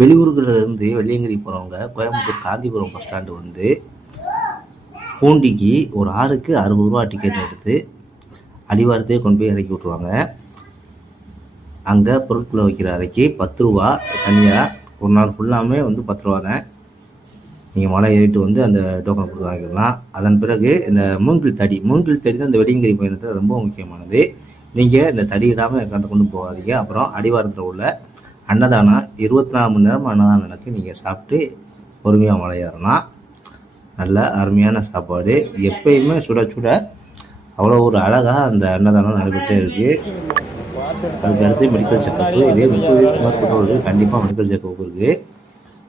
வெளியூர்கள்லேருந்து வெள்ளியங்கிரி போகிறவங்க Coimbatore Gandhipuram bus stand வந்து பூண்டிக்கு ஒரு ஆளுக்கு 60 ரூபா டிக்கெட் எடுத்து அடிவாரத்தையே கொண்டு போய் இறக்கி விட்ருவாங்க. அங்கே பொருட்களை வைக்கிற அறைக்கு 10 ரூபா தனியாக. ஒரு நாள் ஃபுல்லாமே வந்து 10 ரூபா தான். நீங்கள் மலை ஏறிட்டு வந்து அந்த டோக்கன் கொடுத்து வாங்கிக்கலாம். அதன் பிறகு இந்த மூங்கில் தடி தான் இந்த வெள்ளியங்கிரி பயணத்தில் ரொம்ப முக்கியமானது. நீங்கள் இந்த தடி இல்லாமல் கலந்து கொண்டு போகாதீங்க. அப்புறம் அடிவாரத்தில் உள்ள அன்னதானம் 24 மணி நேரம் அன்னதானம் நடக்கு. நீங்கள் சாப்பிட்டு பொறுமையாக மலை ஏறலாம். நல்ல அருமையான சாப்பாடு, எப்பயுமே சுட சுட அவ்வளோ ஒரு அழகாக அந்த அன்னதானம் நடைபெற்றே இருக்குது. அதுக்கு அடுத்து மெடிக்கல் செக்கப்பு. இதே 30 வயசுக்கு மேற்பட்டவர்களுக்கு கண்டிப்பாக மெடிக்கல் செக்கப் இருக்குது.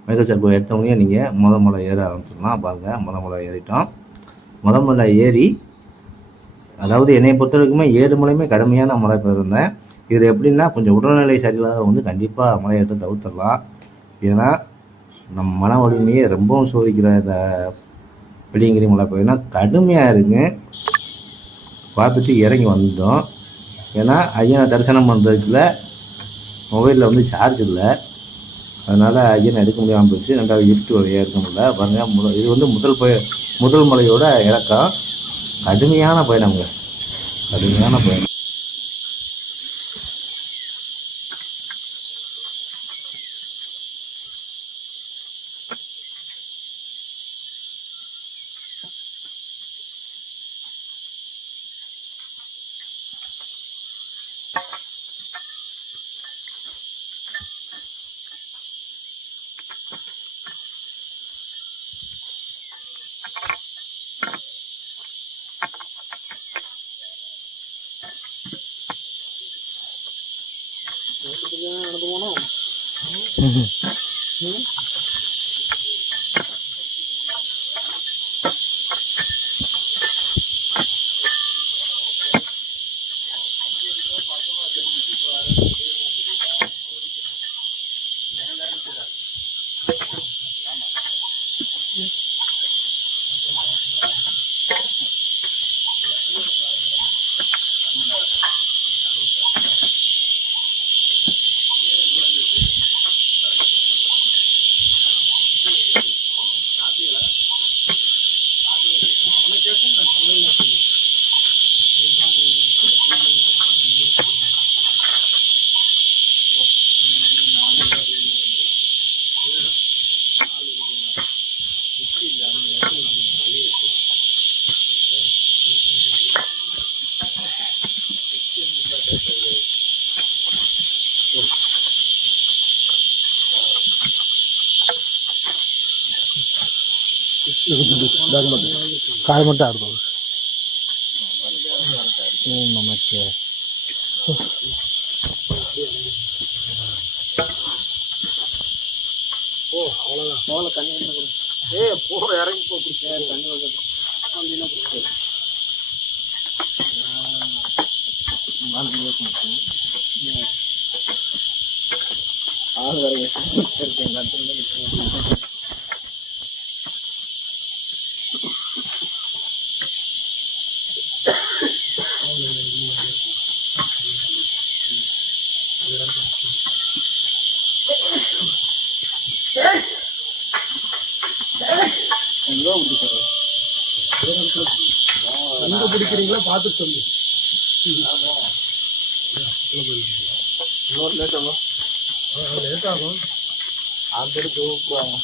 மெடிக்கல் செக்கப் எடுத்தவொடனே நீங்கள் மலை ஏற ஆரம்பிச்சிடலாம். பாருங்கள், மலை ஏறிட்டோம். மலை ஏறி, அதாவது என்னை பொறுத்த வரைக்குமே 7 மலையுமே கடுமையான மலை போயிருந்தேன். இதில் எப்படின்னா கொஞ்சம் உடல்நிலை சரியில்லாத வந்து கண்டிப்பாக மலையேற்ற தவிர்த்துடலாம். ஏன்னா நம்ம மன வலிமையை ரொம்பவும் சோதிக்கிற இந்த வெள்ளியங்கிரி மலை போயின்னா கடுமையாக இருக்குங்க. பார்த்துட்டு இறங்கி வந்தோம். ஏன்னா ஐயனை தரிசனம் பண்ணுறதுக்குள்ள மொபைலில் வந்து சார்ஜ் இல்லை. அதனால் ஐயனை எடுக்க முடியாமல் போயிடுச்சு. ரெண்டாவது இருட்டு வழியாக எடுக்க முடியல. பாருங்கள், இது வந்து முதல் மலையோட இறக்கம். கடுமையான பயணங்க, கடுமையான பயணம். நடந்து போனோம். காய் மட்டும் ஆடுது. நமக்கு அவ்வளோதான் தண்ணி இறங்கி போச்சு. தண்ணி ஆறு வரைக்கும் எங்க பிடிக்கிறீங்களோ பார்த்து சொல்லு. லேட் ஆகும். அந்த கூப்பிடுவாங்க.